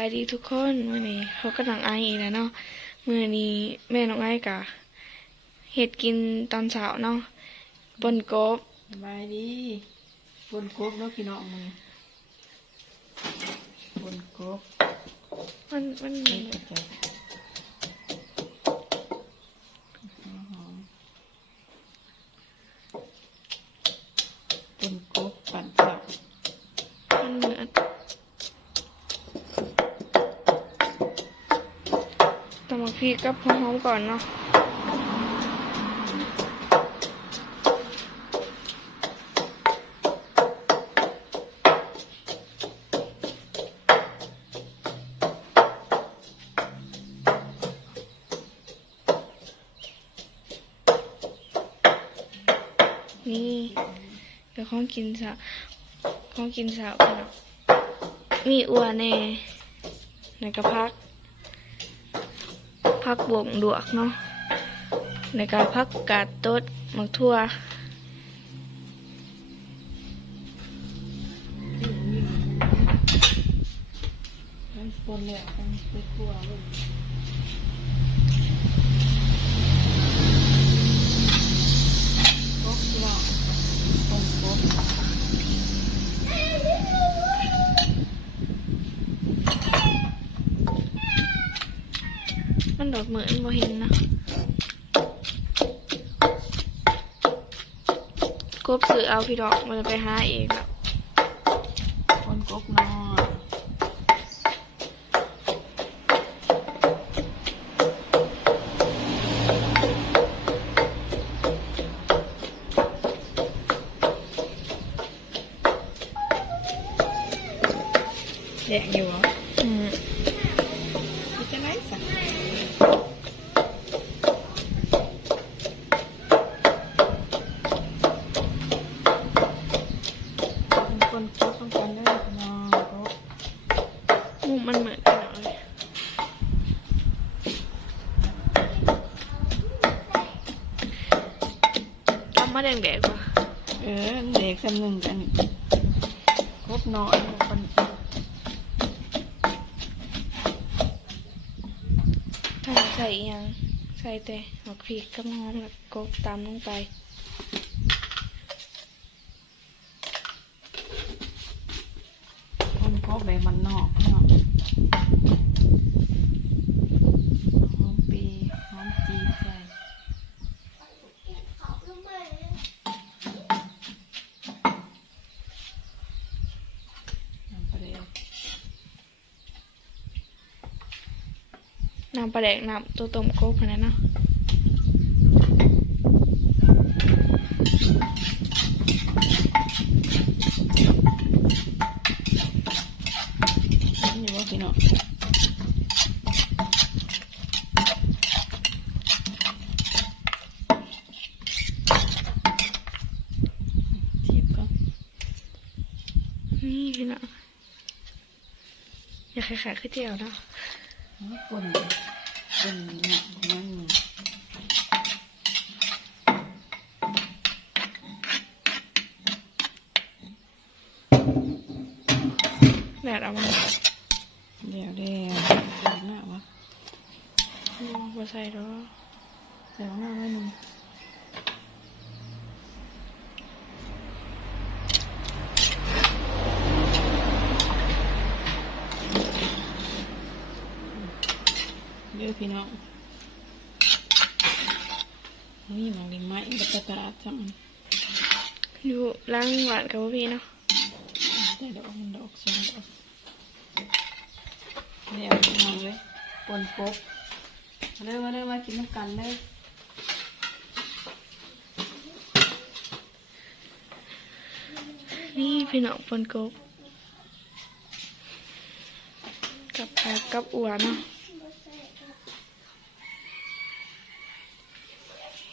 ายดีทุกคนมื่อนี้เขากำลังไออีกแล้วเนาะมื่อนี้แม่น้องไอกะเห็ดกินตอนเช้าเนาะบนกบสบายดีบนกบเนาะพี่น้องมึงบนกบมันมันนี่ก็จะหอมบนกบปั่นจับ มันเหมือนต้องมา พริกกับหอมๆก่อนเนาะนี่เดี๋ยวของกินสาวของกินสาวพี่น้องมีอัวแน่ในกระพัก พักบวงดวกเนาะในการพักกาดต้นหมักทั่วมันปนแล้วต้องไปทั่วเลย ดอกเหมือนบ่เห็นนะกบซื้อเอาพี่ดอกมันไปหาเองแล้วบนกบน้อย ใส่อิหยังใส่แต่หมักพริกกับหอมแล้วกบตามลงไป คนกบแบบมันนอกเนาะหอมปีหอมจีนใส่น้ำปลาเดียว น้ำปลาแดกน้ำตัวต้มกบพะนั้นเนาะเห็นอยู่ว่าพี่น้องทีบก่อนนี่พี่น้องอยากขายๆคือเจียวเนาะ ปนปนเนี่ยนั่นแดดเอามาเดี๋ยวเดี๋ยวเดี๋ยวหน้าวะอืมบ่ใส่หรอกเดี๋ยวหน้าไว้หนึ่ง ดี๋ยวพี่น้องนี่มองดิไม้บัตรตาดจังอยู่ล้างหวานกับพ่อพี่เนาะได้ดอกมันดอกสองดอกเดี๋ยวพี่น้องเลยปนกบมาเด้อมาเด้อมากินน้ำกันเลยนี่พี่น้องปนกบกับแพกกับอัวเนาะ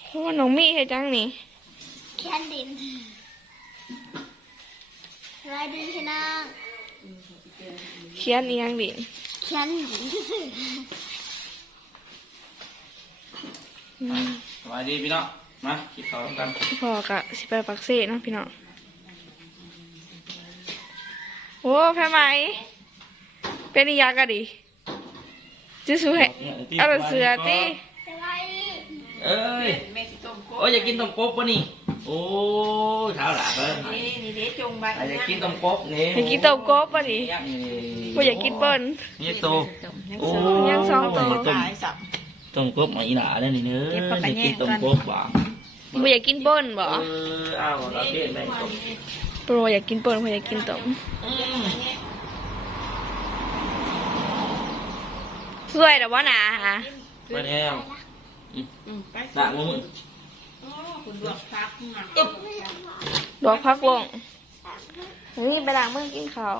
เพราะว่าน้องมีเฮ็ดจังนี่แคนดินสวัสดีพี่น้องเขียนอีหยังดิแคนดินที่สุดอืมสวัสดีพี่น้องมาคิดเขาต้องกันพ่อกะสิไปปักเซ่เนาะพี่น้องโอ้แพ้ไหมไปเป็นนิยากะดิจะสวยเอาแต่เสือติสบายดีเอ้ย แม่สิต้มกบ โอ้ยอยากกินต้มกบปะนี่ โอ้ยเท้าหลักเลยนี่นี่เด้จงใบอยากกินต้มกบนี่อยากกินต้มกบป่ะดินี่บ่อยากกินเปิ้นนี่โตโอ้ยังสองตัวต้มตายสับต้มกบมาอีหล่าเลยนี่เนื้อเก็บปลาอยากกินแยงต้มก่อนกบหว่ะบ่อยากกินเปิ้นบ่เออเอาเอาเกณฑ์ไปต้มโปรอยากกินเปิ้นบ่อยากกินต้มอืมสวยแต่ว่าหนาฮะไปแล้วอืมไปหนักมึงโอ้ คุณดวงพักมาดอกพักลง นี่ไปล้างมือกินข้าว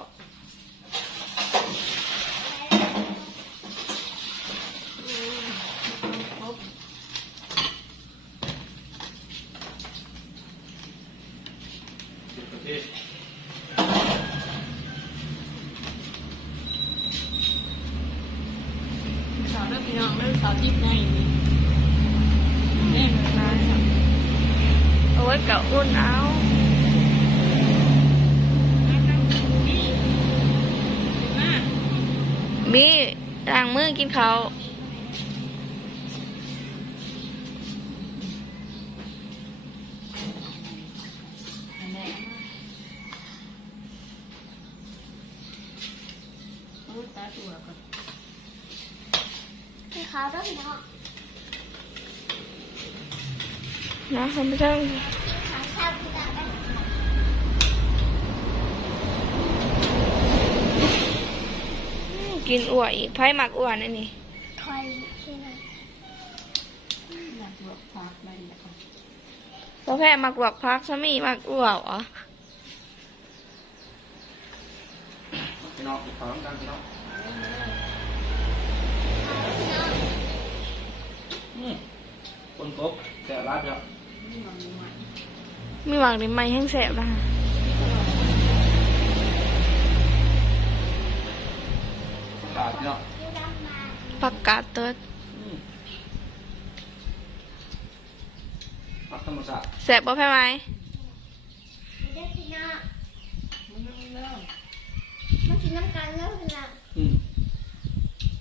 สาวเริ่มพี่น้องเริ่มสาวจิ๊บในนี่แม่มา เอา ไว้เกาอุ่นเอามีล้างมือกินข้าวตาตัวก่อนพี่ขาวด้วยเนาะนะทำไปทั้ง พี่ขาวชอบกินอะไร กินอ้วนอีกไผ่หมักอ้วนอันนี้คอยที่ไหนอยากดวงพักไปแล้วก่อนพอแพ้หมักลวกพักสามีหมักอ้วนเหรอพี่น้องพี่น้องกันพี่น้องอืมคนกบแต่ร้านเดียวนี่มันใหม่มีหมักในไม้แห้งแสบนะ ตาพี่น้องที่ดำมาผักกาดเติดอืมปักธรรมศาสตร์แสบบ่แพ้ไหมเด็กพี่น้องมันเริ่มเริ่มมากินน้ำกันแล้วพี่น้องอืม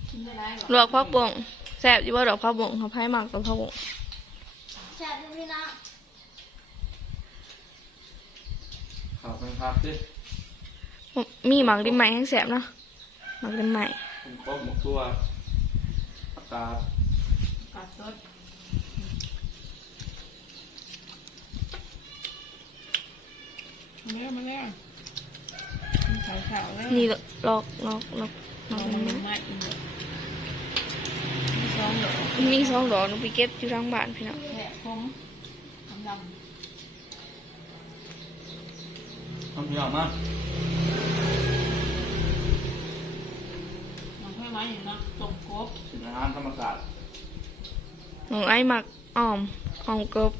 กินไม่ได้หรอลวกพักบงแสบอยู่ว่าดอกพักบงเขาไผ่หมักกับพักบงแซ่บพี่น้องข่าวเป็นพักสิมีหมักดินไม้แห้งแสบเนาะหมักดินไม้ ผมกบหมกตัวปากกาดกัดสดมาแล้วมาแล้วมันขาวขาวแล้วนี่ลอกลอกลอกลอกมันมันใหม่อีกสองดอกมีสองดอกหนูไปเก็บอยู่ทางบ้านพี่น้องแฉะผมดำดทำพี่น้อ มาำมันค่อยไม้อยู่นะต้มกบสินอาหารธรรมศาสตร์หนูไอ้หมักอ้อมอ้อมกบ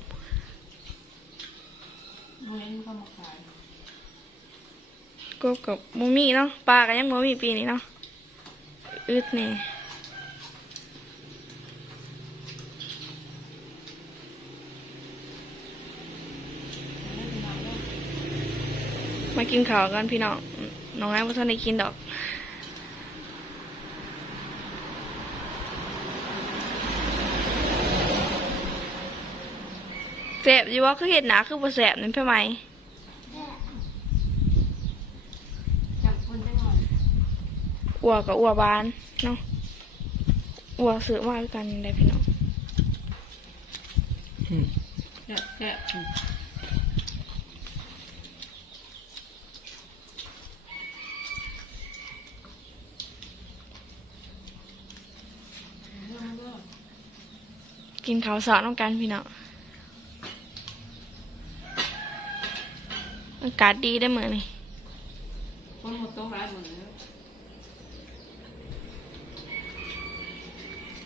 มันเล่นเข้ามาขายกบกับบ่มีเนาะปลาก็ยังบ่มีปีนี้เนาะอึดแน่มากินข้าวกันพี่น้อง น้องไอ้บ่ทันได้กินดอก สบอยู่ว่าคือเห็ดหนาคือบ่แสบนั่นเพื่อไหมจับคนได้หน่อยอัวกับอัวบานเนาะอัวซื้อมาด้วยกันได้พี่น้องแฉะกินข้าวสารน้องกันพี่น้อง อากาศดีได้เหมือนนี่คนหมดโต๊ะร้ายหมดเลย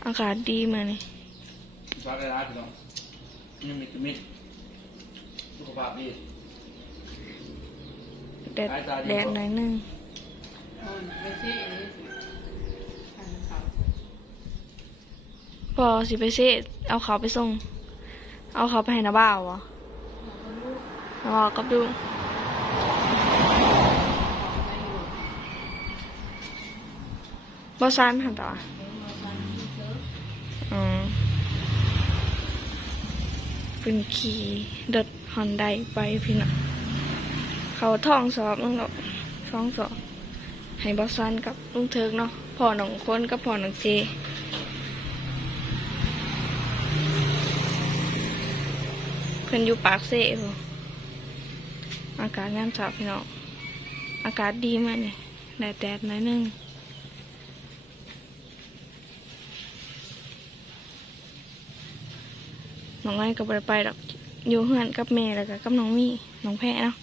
อากาศดีเหมือนนี่สวัสดีครับพี่น้องนี่มีกิมมิสุขภาพดีแดดแดดหน่อยหนึงโอ้ยไม่ใช่อันนี้สิทานเขาพอสิไปเซ่เอาเขาไปส่ง เอาเขาไปให้นาบ่าวอะนาบ่าวกับดู ได้อยู่ บอซันค่ะต่ออ๋อเป็นขี่รถฮอนไดไปพี่น้องเขาท่องสอบนึงหรอกท้องสอบ ให้บอซันกับลุงเทิกเนาะพ่อหนองคนกับพ่อหนองเจเพิ่นอยู่ปากเซ่อากาศยามเช้าพี่น้องอากาศดีมากเนี่ยแดดแดดหน่อยนึง น้องไอ้ก็บ่ไปไปดอกอยู่เฮือนกับแม่แล้วก็กับน้องมี่น้องแพะเนาะ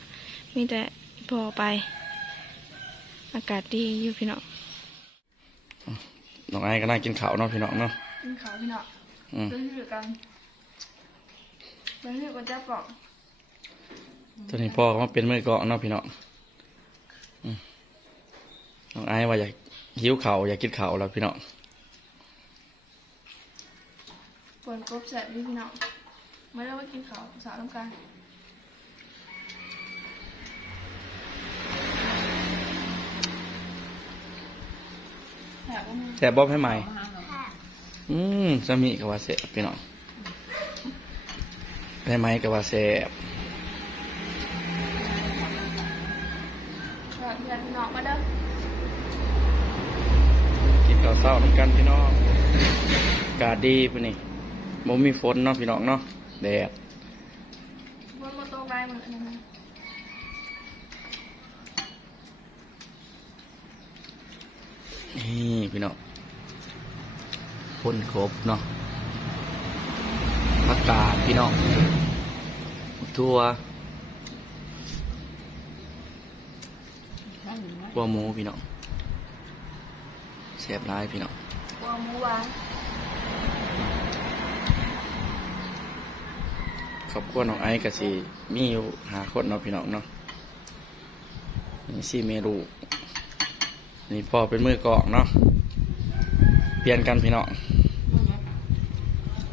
มีแต่พอไป อากาศดีอยู่พี่น้องน้องไอ้ก็น่ากินข้าวเนาะพี่น้องเนาะกินข้าวพี่น้องอืมเรื่องกันเรื่องกันจะบอกตอนนี้พ่อก็มาเป็นมือกลองเนาะพี่น้องอืมน้องไอ้ว่าอยากหิวข้าวอยากกินข้าวแล้วพี่น้อง ปวดกบแสบดีพี่น้องไม่ได้ว่ากินข้าวสาวต้องการแสบว่ามึงแซ่บบ๊อบให้ใหม่มาหาเราอืมสามีก็ว่าแซ่บพี่น้องให้ไหมก็ว่าแซ่บแสบเพื่อนพี่น้องมาเด้อกินข้าวเช้าน้ำกันพี่น้องอากาศดีปะนี่ บ่มีฝนเนาะพี่น้องเนาะแดดบนโมโตไกลเหมือนกันนะนี่พี่น้องคนครบเนาะอากาศพี่น้องทั่วข้างหนึ่งนะกัวหมูพี่น้องแซ่บร้ายพี่น้องกลัวหมูหวาน ขอบคุณน้องไอ้กะสิมีอยู่หาคนเนาะพี่น้องเนาะนี่สี่เมนูนี่พ่อเป็นมือกลองเนาะเปลี่ยนกันพี่น้อง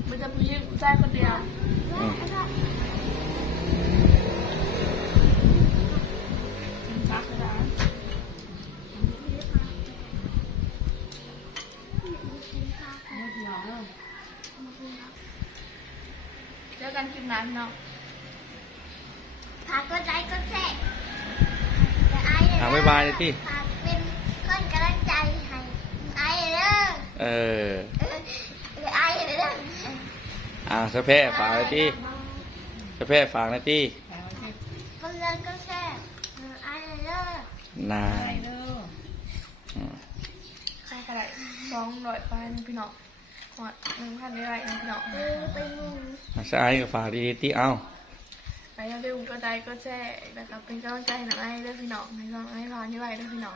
มันจะผู้หญิงผู้ชายคนเดียว กันคลิปหน้าพี่น้องพาก็ใจก็แซ่แต่ไอ้เนี่ยอ่าบ๊ายบายเลยที่พาเป็นคนกำลังใจให้ไอ้เด้อเออเออไอ้เด้ออ่าสะแพร่ฝากเลยที่สะแพร่ฝากนะที่แล้วที่คนเลิกก็แซ่ไอ้เด้อนาไปเด้ออืมใครกระไรสองร้อยไปนะพี่น้อง หอดหนึ่งพันได้ไรนะพี่น้องเออไปมุงอะสะไอ้ก็ฝากดีๆที่เอ้าไปอย่าลืมก็ได้ก็แจ้นะครับเป็นกำลังใจให้น้องไอ้ด้วยพี่น้องให้น้องไอ้พานที่ไรด้วยพี่น้อง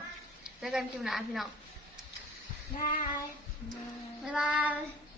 เจอกันคลิปหน้าพี่น้องได้บ๊ายบาย